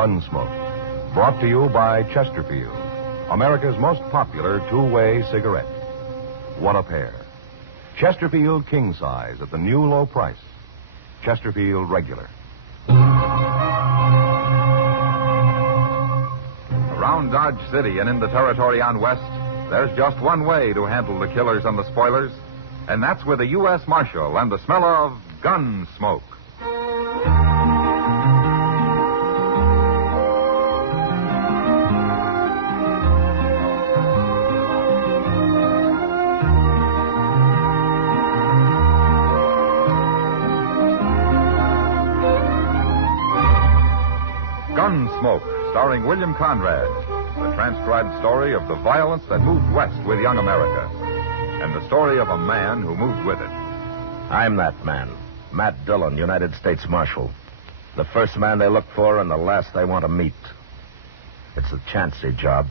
Gunsmoke, brought to you by Chesterfield, America's most popular two-way cigarette. What a pair. Chesterfield King Size at the new low price. Chesterfield Regular. Around Dodge City and in the territory on West, there's just one way to handle the killers and the spoilers, and that's with a U.S. Marshal and the smell of gun smoke. Gunsmoke, starring William Conrad, the transcribed story of the violence that moved west with young America, and the story of a man who moved with it. I'm that man, Matt Dillon, United States Marshal. The first man they look for and the last they want to meet. It's a chancy job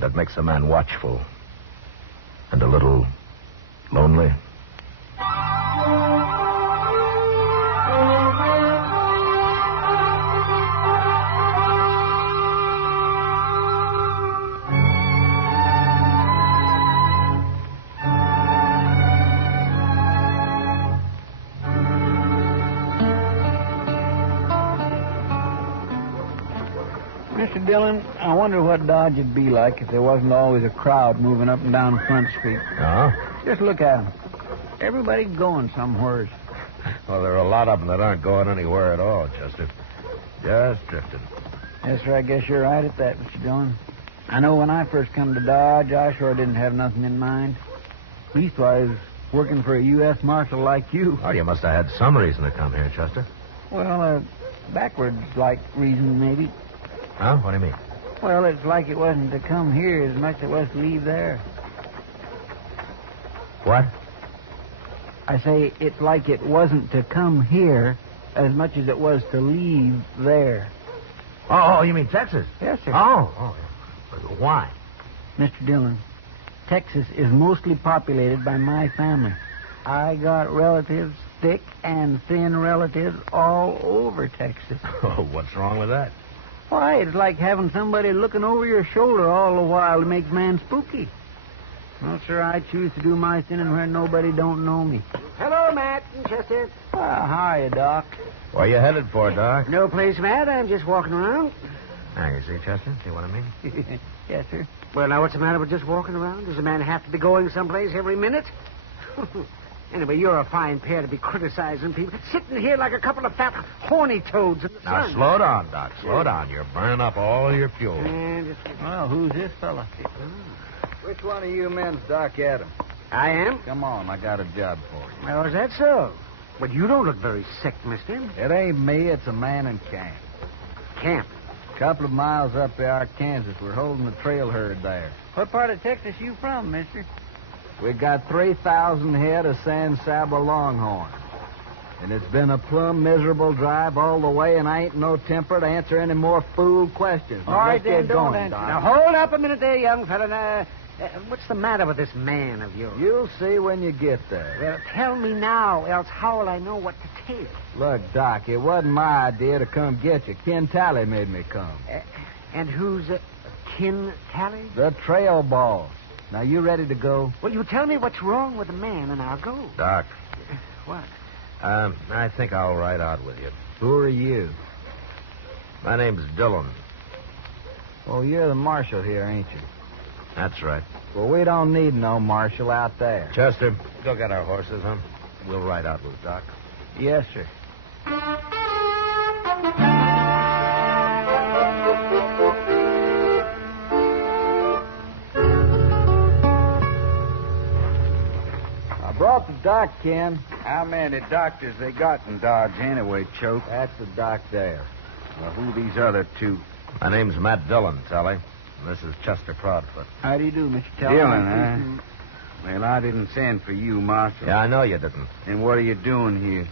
that makes a man watchful and a little lonely. Mr. Dillon, I wonder what Dodge would be like if there wasn't always a crowd moving up and down Front Street. Oh? Just look at them. Everybody going somewheres. Well, there are a lot of them that aren't going anywhere at all, Chester. Just drifting. Yes, sir, I guess you're right at that, Mr. Dillon. I know when I first come to Dodge, I sure didn't have nothing in mind. Leastwise, working for a U.S. Marshal like you. Oh, you must have had some reason to come here, Chester. Well, backwards-like reason, maybe. Huh? What do you mean? Well, it's like it wasn't to come here as much as it was to leave there. What? I say it's like it wasn't to come here as much as it was to leave there. Oh, you mean Texas? Yes, sir. Oh. Why? Mr. Dillon, Texas is mostly populated by my family. I got relatives, thick and thin relatives, all over Texas. Oh, what's wrong with that? Why, it's like having somebody looking over your shoulder all the while to make man spooky. Well, sir, I choose to do my sinning where nobody don't know me. Hello, Matt and Chester. How are you, Doc? Where you headed for, Doc? No place, Matt. I'm just walking around. Now, you see, Chester? See what I mean? Yes, sir. Well, now, what's the matter with just walking around? Does a man have to be going someplace every minute? Anyway, you're a fine pair to be criticizing people. Sitting here like a couple of fat, horny toads in the Now, sun. slow down, Doc. Slow down. You're burning up all your fuel. Well, who's this fella? Which one of you men's Doc Adams? I am? Come on, I got a job for you. Oh, is that so? But you don't look very sick, mister. It ain't me, it's a man in camp. Camp? A couple of miles up the Arkansas. We're holding a trail herd there. What part of Texas you from, mister? We got 3,000 head of San Saba Longhorn. And it's been a plumb miserable drive all the way, and I ain't no temper to answer any more fool questions. All right, Let's then, get don't going, answer. Doc. Now, hold up a minute there, young fella. Now, what's the matter with this man of yours? You'll see when you get there. Well, tell me now, else how will I know what to take? Look, Doc, it wasn't my idea to come get you. Ken Talley made me come. And who's Kin Tally? The trail boss. Now, you ready to go? Well, you tell me what's wrong with the man, and I'll go. Doc, What? I think I'll ride out with you. Who are you? My name's Dillon. Oh, you're the marshal here, ain't you? That's right. Well, we don't need no marshal out there. Chester, go get our horses, huh? We'll ride out with Doc. Yes, sir. I brought the doc, Ken. How many doctors they got in Dodge anyway, Choke? That's the doc there. Well, who these other two? My name's Matt Dillon, Sally. And this is Chester Proudfoot. How do you do, Mr. Teller? Dillon, huh? Well, I didn't send for you, Marshal. Yeah, I know you didn't. And what are you doing here?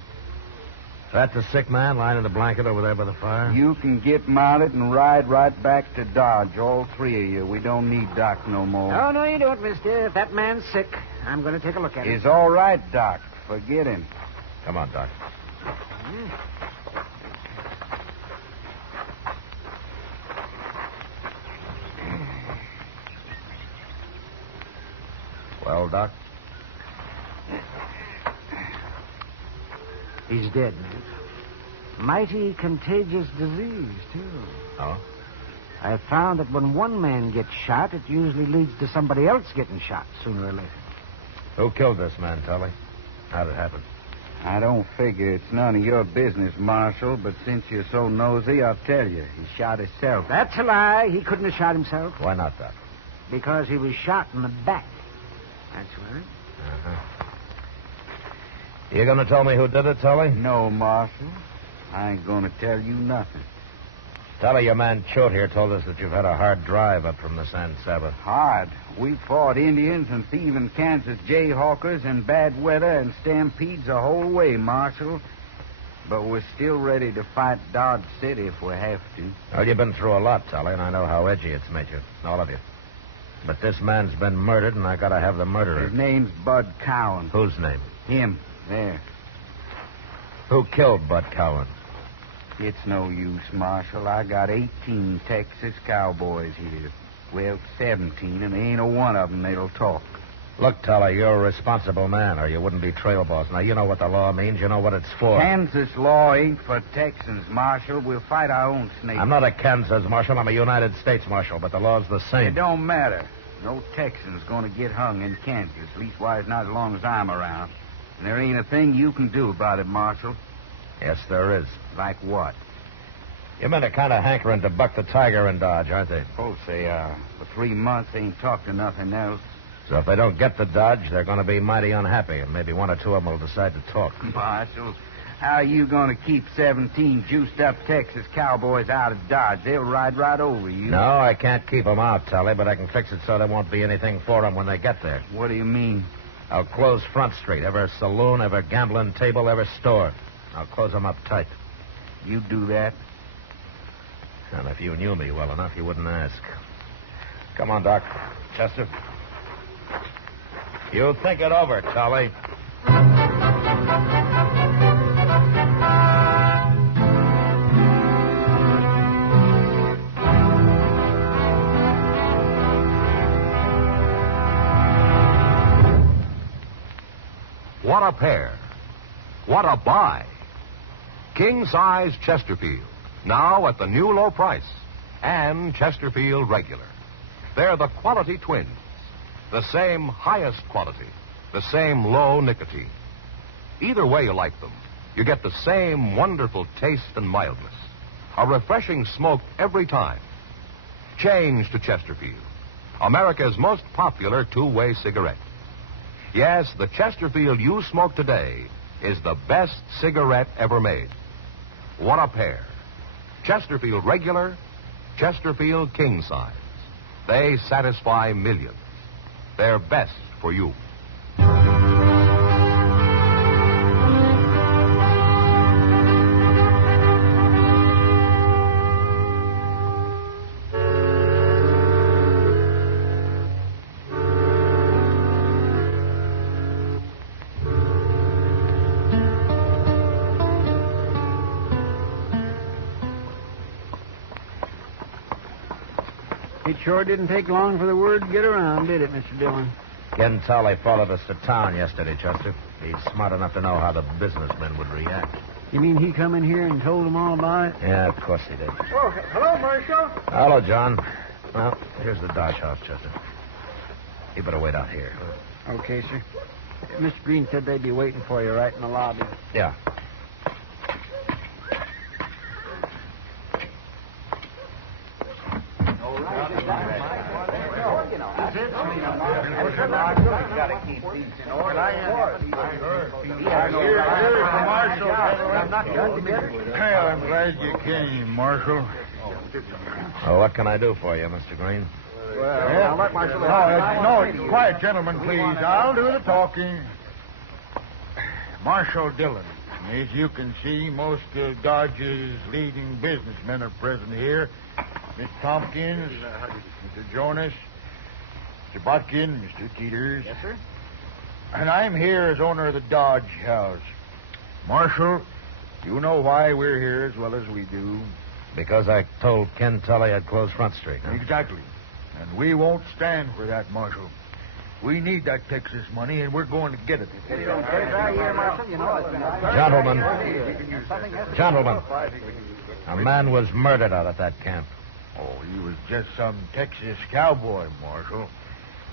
That's a sick man lying in the blanket over there by the fire? You can get mounted and ride right back to Dodge, all three of you. We don't need Doc no more. Oh, no, you don't, mister. If that man's sick, I'm going to take a look at him. It's all right, Doc. Forget him. Come on, Doc. Well, Doc? He's dead, man. Mighty contagious disease, too. Oh? I found that when one man gets shot, it usually leads to somebody else getting shot sooner or later. Who killed this man, Tully? How'd it happen? I don't figure it's none of your business, Marshal, but since you're so nosy, I'll tell you. He shot himself. That's a lie. He couldn't have shot himself. Why not, Doc? Because he was shot in the back. That's right. Uh-huh. You gonna tell me who did it, Tully? No, Marshal. I ain't gonna tell you nothing. Tully, your man Choate here told us that you've had a hard drive up from the San Saba. Hard. We fought Indians and thieving Kansas jayhawkers in bad weather and stampedes the whole way, Marshal. But we're still ready to fight Dodge City if we have to. Well, you've been through a lot, Tully, and I know how edgy it's made you. All of you. But this man's been murdered, and I gotta have the murderer. His name's Bud Cowan. Whose name? Him. There. Who killed Bud Cowan? It's no use, Marshal. I got 18 Texas Cowboys here. Well, 17, and there ain't a one of them that'll talk. Look, Tully, you're a responsible man, or you wouldn't be trail boss. Now, you know what the law means. You know what it's for. Kansas law ain't for Texans, Marshal. We'll fight our own snakes. I'm not a Kansas marshal. I'm a United States marshal, but the law's the same. It don't matter. No Texan's going to get hung in Kansas, leastwise not as long as I'm around. And there ain't a thing you can do about it, Marshal. Yes, there is. Like what? Your men are kind of hankering to buck the tiger in Dodge, aren't they? Folks say, for 3 months, they ain't talked to nothing else. So if they don't get the Dodge, they're going to be mighty unhappy, and maybe one or two of them will decide to talk. Marshal, how are you going to keep 17 juiced-up Texas Cowboys out of Dodge? They'll ride right over you. No, I can't keep them out, Tully, but I can fix it so there won't be anything for them when they get there. What do you mean? I'll close Front Street, every saloon, every gambling table, every store. I'll close them up tight. You do that? And if you knew me well enough, you wouldn't ask. Come on, Doc. Chester. You think it over, Tully. What a pair. What a buy. King-size Chesterfield, now at the new low price, and Chesterfield Regular. They're the quality twins. The same highest quality, the same low nicotine. Either way you like them, you get the same wonderful taste and mildness. A refreshing smoke every time. Change to Chesterfield, America's most popular two-way cigarette. Yes, the Chesterfield you smoke today is the best cigarette ever made. What a pair. Chesterfield Regular, Chesterfield King Size. They satisfy millions. They're best for you. It sure didn't take long for the word to get around, did it, Mr. Dillon? Ken Tully followed us to town yesterday, Chester. He's smart enough to know how the businessmen would react. You mean he come in here and told them all about it? Yeah, of course he did. Oh, hello, Marshal. Hello, John. Well, here's the Dodge house, Chester. You better wait out here. Okay, sir. Mr. Green said they'd be waiting for you right in the lobby. Yeah. Well, I'm glad you came, Marshal. Well, what can I do for you, Mr. Green? No, quiet, gentlemen, please. I'll do the talking. Marshal Dillon. As you can see, most of Dodge's leading businessmen are present here. Miss Tompkins, Mr. Jonas, Mr. Botkin, Mr. Teeters. Yes, sir. And I'm here as owner of the Dodge House. Marshal, you know why we're here as well as we do. Because I told Ken Tully I'd close Front Street, huh? Exactly. And we won't stand for that, Marshal. We need that Texas money, and we're going to get it. Gentlemen, a man was murdered out at that camp. Oh, he was just some Texas cowboy, Marshal.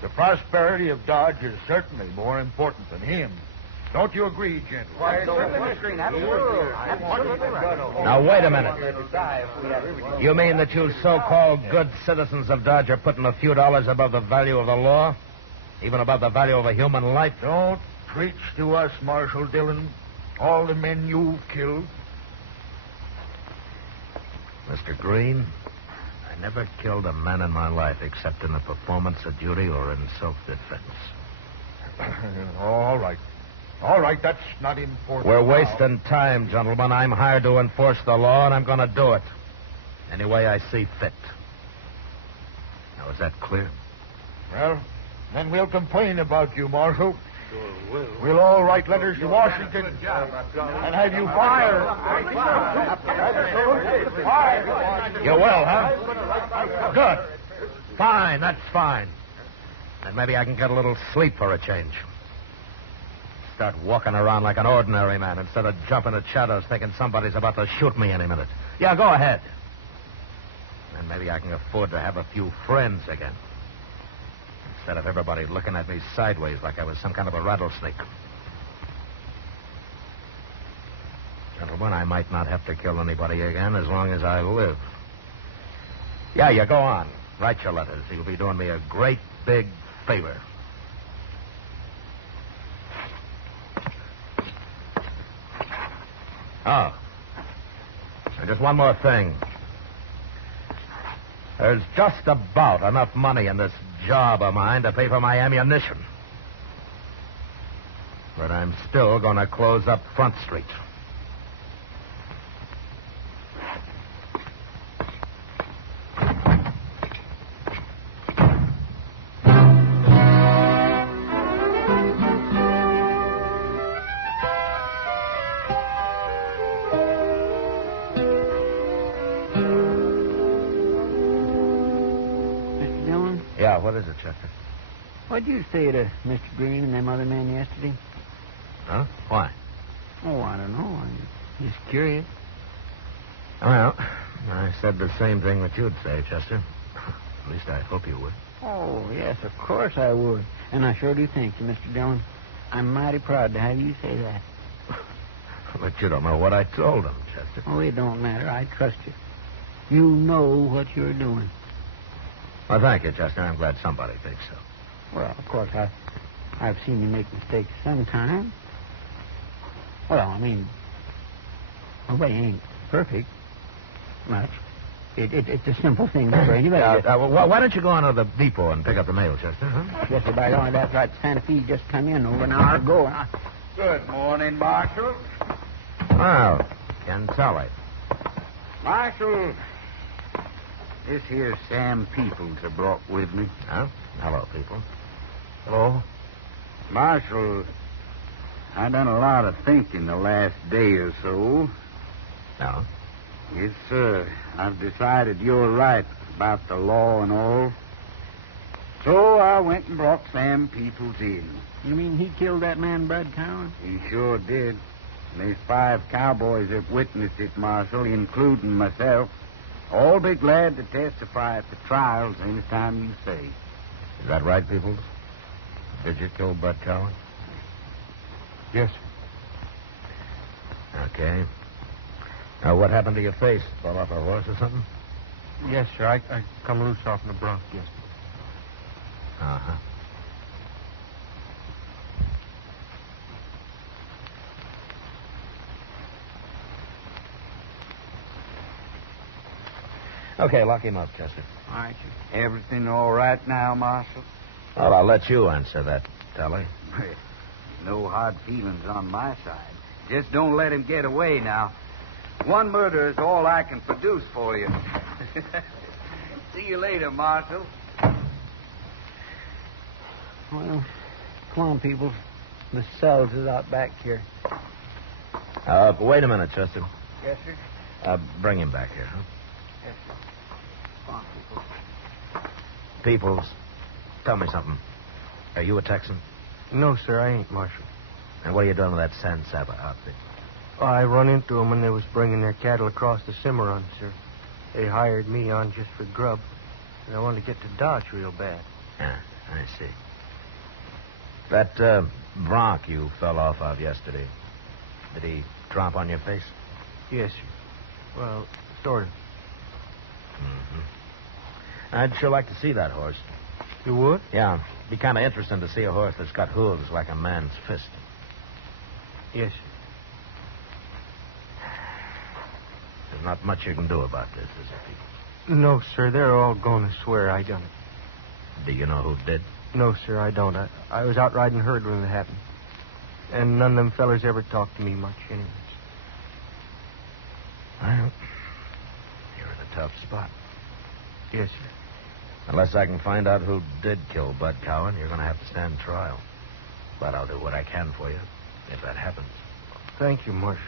The prosperity of Dodge is certainly more important than him. Don't you agree, gentlemen? Now, wait a minute. You mean that you so-called good citizens of Dodge are putting a few dollars above the value of the law? Even above the value of a human life? Don't preach to us, Marshal Dillon. All the men you've killed. Mr. Green, I never killed a man in my life except in the performance of duty or in self-defense. All right. All right, that's not important. We're wasting time, gentlemen. I'm hired to enforce the law, and I'm going to do it any way I see fit. Now, is that clear? Well, then we'll complain about you, Marshal. We'll all write letters to Washington and have you fired. You will, huh? Good. Fine, that's fine. And maybe I can get a little sleep for a change. Start walking around like an ordinary man instead of jumping at shadows thinking somebody's about to shoot me any minute. Yeah, go ahead. And maybe I can afford to have a few friends again. Instead of everybody looking at me sideways like I was some kind of a rattlesnake. Gentlemen, I might not have to kill anybody again as long as I live. Yeah, you go on. Write your letters. You'll be doing me a great big favor. Oh. And just one more thing. There's just about enough money in this job of mine to pay for my ammunition. But I'm still going to close up Front Street. Yeah, what is it, Chester? What'd you say to Mr. Green and them other men yesterday? Huh? Why? Oh, I don't know. I'm just curious. Well, I said the same thing that you'd say, Chester. At least I hope you would. Oh, yes, of course I would. And I sure do thank you, Mr. Dillon. I'm mighty proud to have you say that. But you don't know what I told him, Chester. Oh, it don't matter. I trust you. You know what you're doing. Well, thank you, Chester. I'm glad somebody thinks so. Well, of course, I've seen you make mistakes sometime. Well, I mean, nobody ain't perfect much. It's a simple thing for anybody. Why don't you go on to the depot and pick up the mail, Chester? Huh? Yes, sir, by only that's right. Santa Fe just come in over an hour ago. Good morning, Marshal. Well, can tell it. Marshal, this here's Sam Peoples I brought with me. Huh? Hello, people. Hello? Marshal, I done a lot of thinking the last day or so. No? Yes, sir. I've decided you're right about the law and all. So I went and brought Sam Peoples in. You mean he killed that man, Bud Cowan? He sure did. And there's 5 cowboys that witnessed it, Marshal, including myself. All be glad to testify at the trials any time you say. Is that right, Peoples? Did you kill Bud Cowan? Yes. Okay. Now, what happened to your face? Fell off a horse or something? Yes, sir. I come loose off in the bronc yesterday. Uh-huh. Okay, lock him up, Chester. All right, sir. Everything all right now, Marshal? Well, I'll let you answer that, Tally. No hard feelings on my side. Just don't let him get away now. One murder is all I can produce for you. See you later, Marshal. Well, come on, people. The cells is out back here. Wait a minute, Chester. Yes, sir. Bring him back here, huh? Yes, sir. Come on, people. Peoples, tell me something. Are you a Texan? No, sir, I ain't, Marshal. And what are you doing with that San Saba outfit? I run into them when they was bringing their cattle across the Cimarron, sir. They hired me on just for grub, and I wanted to get to Dodge real bad. Yeah, I see. That bronc you fell off of yesterday, did he tromp on your face? Yes, sir. Well, sort of. Mm-hmm. I'd sure like to see that horse. You would? Yeah. Be kind of interesting to see a horse that's got hooves like a man's fist. Yes, sir. There's not much you can do about this, is it? No, sir. They're all going to swear I done it. Do you know who did? No, sir, I don't. I was out riding herd when it happened. And none of them fellers ever talked to me much, anyways. Well, you're in a tough spot. Yes, sir. Unless I can find out who did kill Bud Cowan, you're going to have to stand trial. But I'll do what I can for you, if that happens. Thank you, Marshal.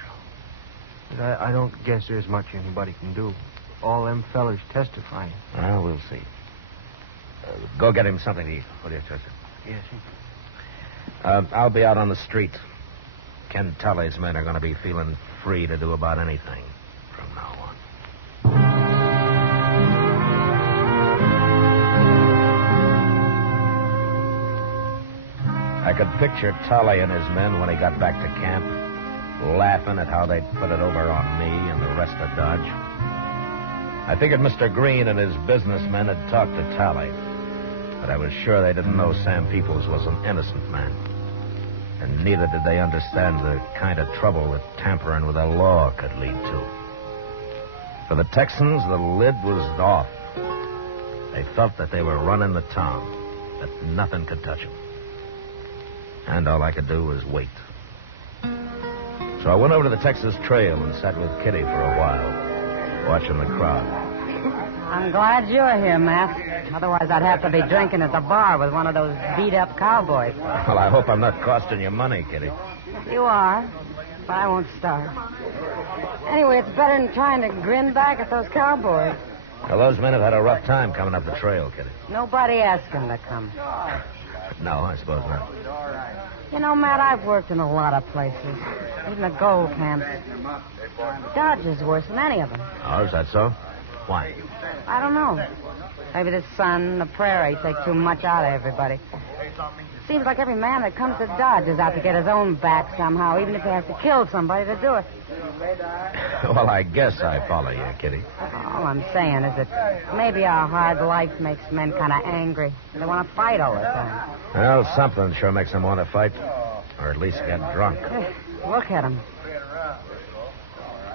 But I don't guess there's much anybody can do. All them fellers testifying. Well, we'll see. Go get him something to eat, will you, Chester? Yes, sir. I'll be out on the street. Ken Tully's men are going to be feeling free to do about anything from now on. I could picture Tully and his men when he got back to camp, laughing at how they'd put it over on me and the rest of Dodge. I figured Mr. Green and his businessmen had talked to Tully, but I was sure they didn't know Sam Peoples was an innocent man. And neither did they understand the kind of trouble that tampering with the law could lead to. For the Texans, the lid was off. They felt that they were running the town, that nothing could touch them. And all I could do was wait. So I went over to the Texas Trail and sat with Kitty for a while, watching the crowd. I'm glad you're here, Matt. Otherwise, I'd have to be drinking at the bar with one of those beat-up cowboys. Well, I hope I'm not costing you money, Kitty. You are, but I won't start. Anyway, it's better than trying to grin back at those cowboys. Well, those men have had a rough time coming up the trail, Kitty. Nobody asked them to come. No, I suppose not. You know, Matt, I've worked in a lot of places, even the gold camps. Dodge is worse than any of them. Oh, is that so? Why? I don't know. Maybe the sun and the prairie take too much out of everybody. Seems like every man that comes to Dodge is out to get his own back somehow, even if he has to kill somebody to do it. Well, I guess I follow you, Kitty. All I'm saying is that maybe our hard life makes men kind of angry. They want to fight all the time. Well, something sure makes them want to fight, or at least get drunk. Look at them.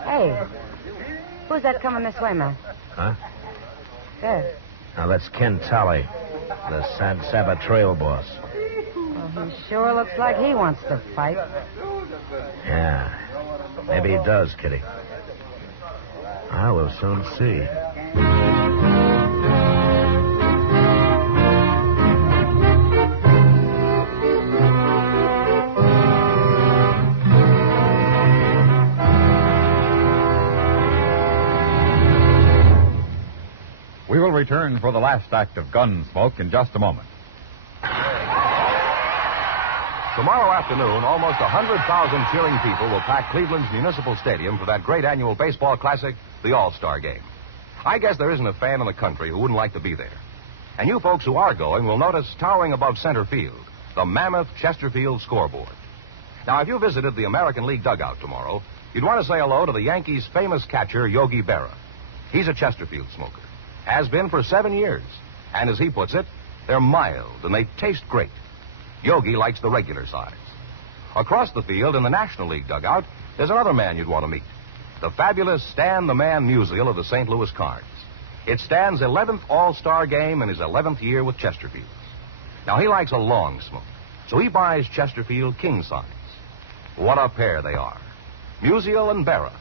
Hey, who's that coming this way, man? Huh? There. Now, that's Ken Talley, the San Saba trail boss. Well, he sure looks like he wants to fight. Yeah, maybe he does, Kitty. I will soon see. We will return for the last act of Gunsmoke in just a moment. Tomorrow afternoon, almost 100,000 cheering people will pack Cleveland's Municipal Stadium for that great annual baseball classic, the All-Star Game. I guess there isn't a fan in the country who wouldn't like to be there. And you folks who are going will notice towering above center field, the mammoth Chesterfield scoreboard. Now, if you visited the American League dugout tomorrow, you'd want to say hello to the Yankees' famous catcher, Yogi Berra. He's a Chesterfield smoker. Has been for 7 years. And as he puts it, they're mild and they taste great. Yogi likes the regular size. Across the field in the National League dugout, there's another man you'd want to meet. The fabulous Stan the Man Musial of the St. Louis Cards. It's Stan's 11th All-Star game in his 11th year with Chesterfield. Now, he likes a long smoke, so he buys Chesterfield king size. What a pair they are. Musial and Berra.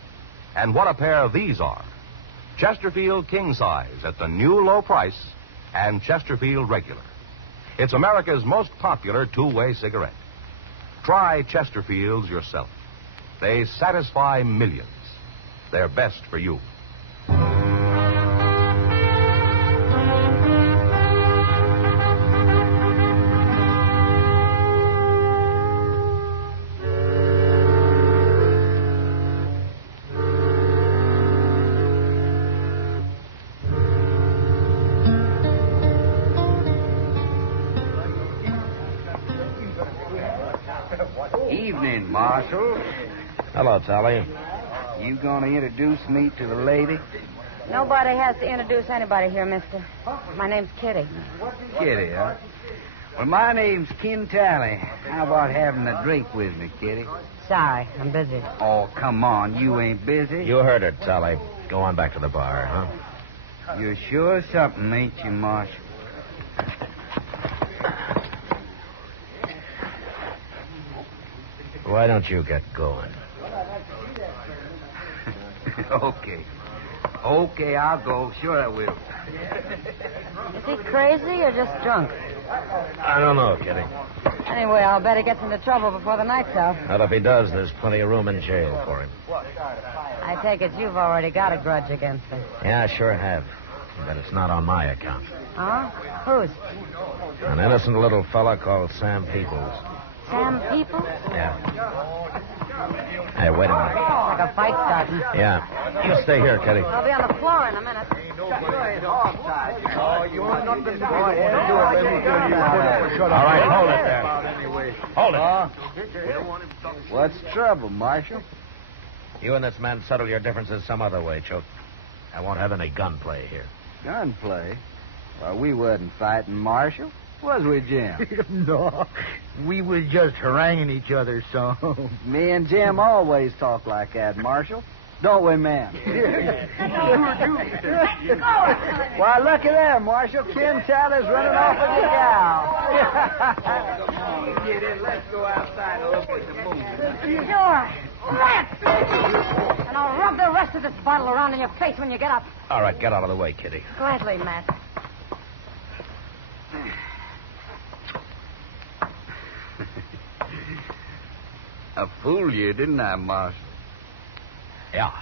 And what a pair these are. Chesterfield king size at the new low price and Chesterfield regular. It's America's most popular two-way cigarette. Try Chesterfields yourself. They satisfy millions. They're best for you. Marshal, Hello, Tally. you gonna introduce me to the lady? Nobody has to introduce anybody here, mister. My name's Kitty. Kitty, huh? Well, my name's Ken Tally. How about having a drink with me, Kitty? Sorry, I'm busy. Oh, come on. You ain't busy? You heard it, Tally. Go on back to the bar, huh? You're sure something, ain't you, Marshal? Why don't you get going? Okay. Okay, I'll go. Sure I will. Is he crazy or just drunk? I don't know, Kitty. Anyway, I'll bet he gets into trouble before the night's out. Well, if he does, there's plenty of room in jail for him. I take it you've already got a grudge against him. Yeah, I sure have. But it's not on my account. Huh? Whose? An innocent little fella called Sam Peoples. Sam Peoples? Yeah. Hey, wait a minute. Like a fight starting. Yeah. You stay here, Kitty. I'll be on the floor in a minute. All right, hold it there. Hold it. What's the trouble, Marshal? You and this man settle your differences some other way, Choke. I won't have any gunplay here. Gunplay? Well, we wasn't fighting, Marshal. Was we, Jim? No, we was just haranguing each other, so. Me and Jim always talk like that, Marshal. Don't we, man? Why, looky there, Marshal. Ken Tally's running off with the gal. Get in. Let's go outside and look at the moon. Sure. Rat! And I'll rub the rest of this bottle around in your face when you get up. All right, get out of the way, Kitty. Gladly, Matt. I fooled you, didn't I, Marshal? Yeah.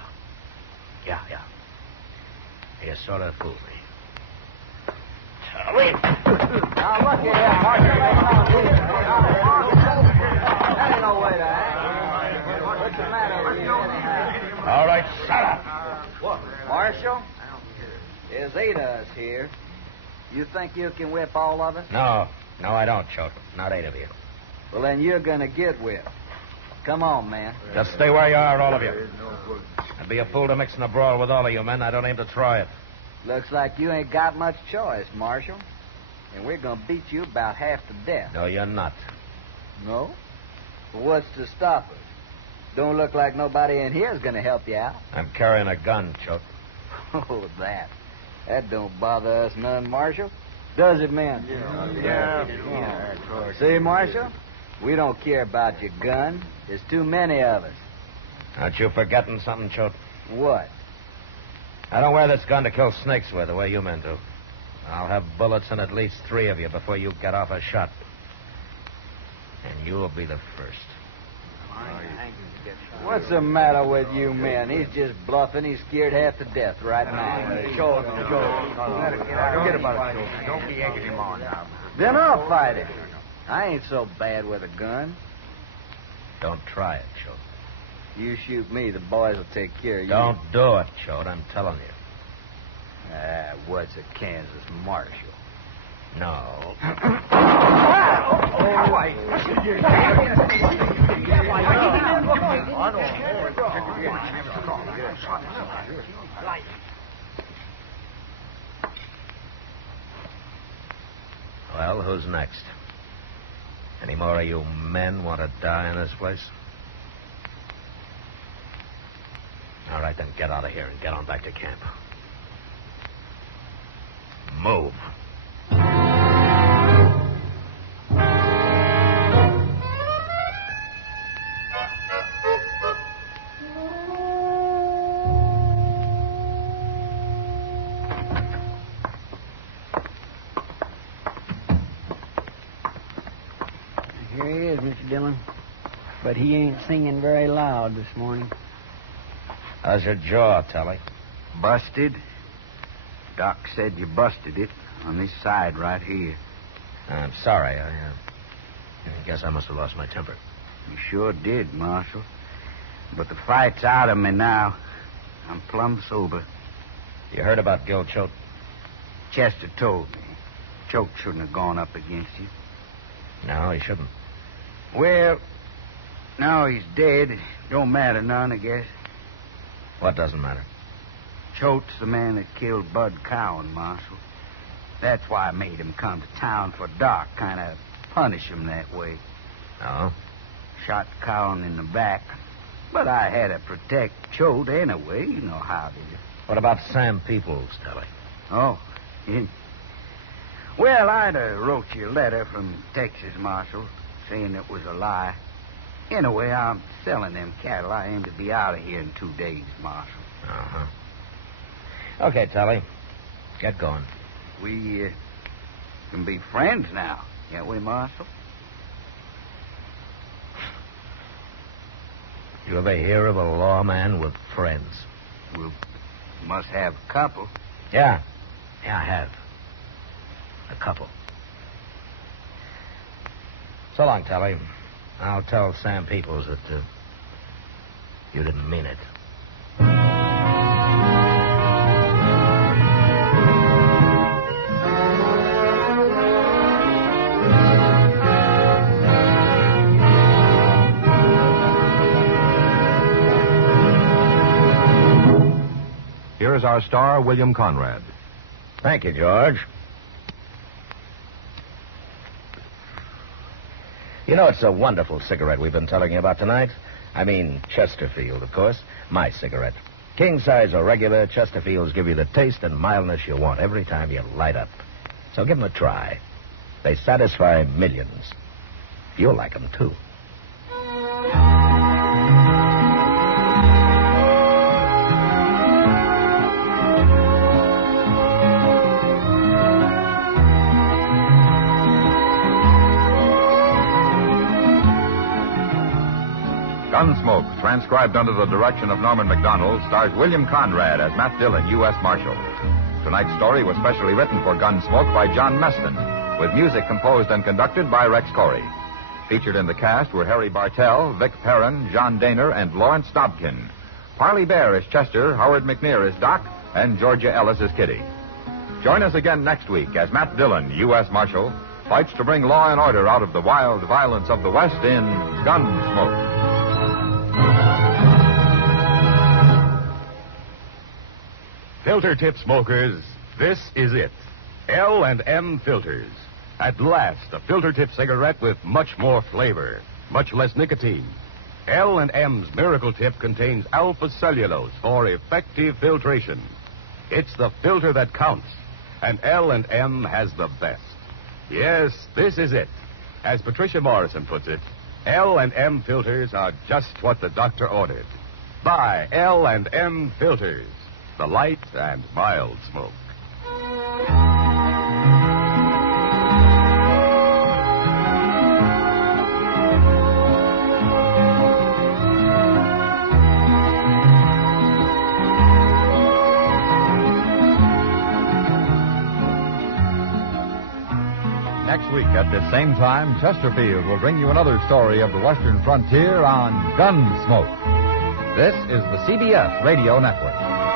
You sort of fooled me. Tally. Now, looky here, Marshal. That ain't no way to act. What's the matter with you, anyhow? All right, shut up. Marshal, there's 8 of us here. You think you can whip all of us? No, I don't, Choke. Not 8 of you. Well, then you're going to get whipped. Come on, man. Just stay where you are, all of you. I'd be a fool to mix in a brawl with all of you men. I don't aim to try it. Looks like you ain't got much choice, Marshal. And we're going to beat you about half to death. No, you're not. No? Well, what's to stop us? Don't look like nobody in here is going to help you out. I'm carrying a gun, Choke. Oh, that. That don't bother us none, Marshal. Does it, man? Yeah. See, Marshal? We don't care about your gun. There's too many of us. Aren't you forgetting something, Choke? What? I don't wear this gun to kill snakes with the way you men do. I'll have bullets in at least 3 of you before you get off a shot. And you'll be the first. What's the matter with you men? He's just bluffing. He's scared half to death right now. Forget about it, Joe. Don't be egging him on now. Then I'll fight him. I ain't so bad with a gun. Don't try it, Choke. You shoot me, the boys will take care of you. Don't do it, Choke. I'm telling you. What's a Kansas Marshal? No. Well, who's next? Any more of you men want to die in this place? All right, then get out of here and get on back to camp. Move. Here he is, Mr. Dillon. But he ain't singing very loud this morning. How's your jaw, Tully? Busted? Doc said you busted it on this side right here. I'm sorry. I guess I must have lost my temper. You sure did, Marshal. But the fight's out of me now. I'm plumb sober. You heard about Gil Choate? Chester told me. Choate shouldn't have gone up against you. No, he shouldn't. Well, Now he's dead. Don't matter none, I guess. What doesn't matter? Choate's the man that killed Bud Cowan, Marshal. That's why I made him come to town for Doc, kind of punish him that way. Oh? Shot Cowan in the back. But I had to protect Choate anyway. You know how it is. What about Sam Peoples, Telly? Oh, him. Well, I'd wrote you a letter from Texas, Marshal, saying it was a lie. Anyway, I'm selling them cattle. I aim to be out of here in 2 days, Marshal. Uh-huh. Okay, Telly. Get going. We can be friends now, can't we, Marshal? You ever hear of a lawman with friends? We must have a couple. Yeah. Yeah, I have. A couple. So long, Telly. I'll tell Sam Peoples that you didn't mean it. Here is our star, William Conrad. Thank you, George. You know, it's a wonderful cigarette we've been telling you about tonight. I mean, Chesterfield, of course. My cigarette. King size or regular, Chesterfields give you the taste and mildness you want every time you light up. So give them a try. They satisfy millions. You'll like them, too. Gunsmoke, transcribed under the direction of Norman Macdonnell, stars William Conrad as Matt Dillon, U.S. Marshal. Tonight's story was specially written for Gunsmoke by John Meston, with music composed and conducted by Rex Corey. Featured in the cast were Harry Bartell, Vic Perrin, John Daner, and Lawrence Dobkin. Parley Bear is Chester, Howard McNear is Doc, and Georgia Ellis is Kitty. Join us again next week as Matt Dillon, U.S. Marshal, fights to bring law and order out of the wild violence of the West in Gunsmoke. Filter tip smokers, this is it. L&M Filters. At last, a filter tip cigarette with much more flavor, much less nicotine. L&M's Miracle Tip contains alpha cellulose for effective filtration. It's the filter that counts, and L&M has the best. Yes, this is it. As Patricia Morrison puts it, L&M filters are just what the doctor ordered. Buy L&M Filters. The light and mild smoke. Next week at this same time, Chesterfield will bring you another story of the Western frontier on Gunsmoke. This is the CBS Radio Network.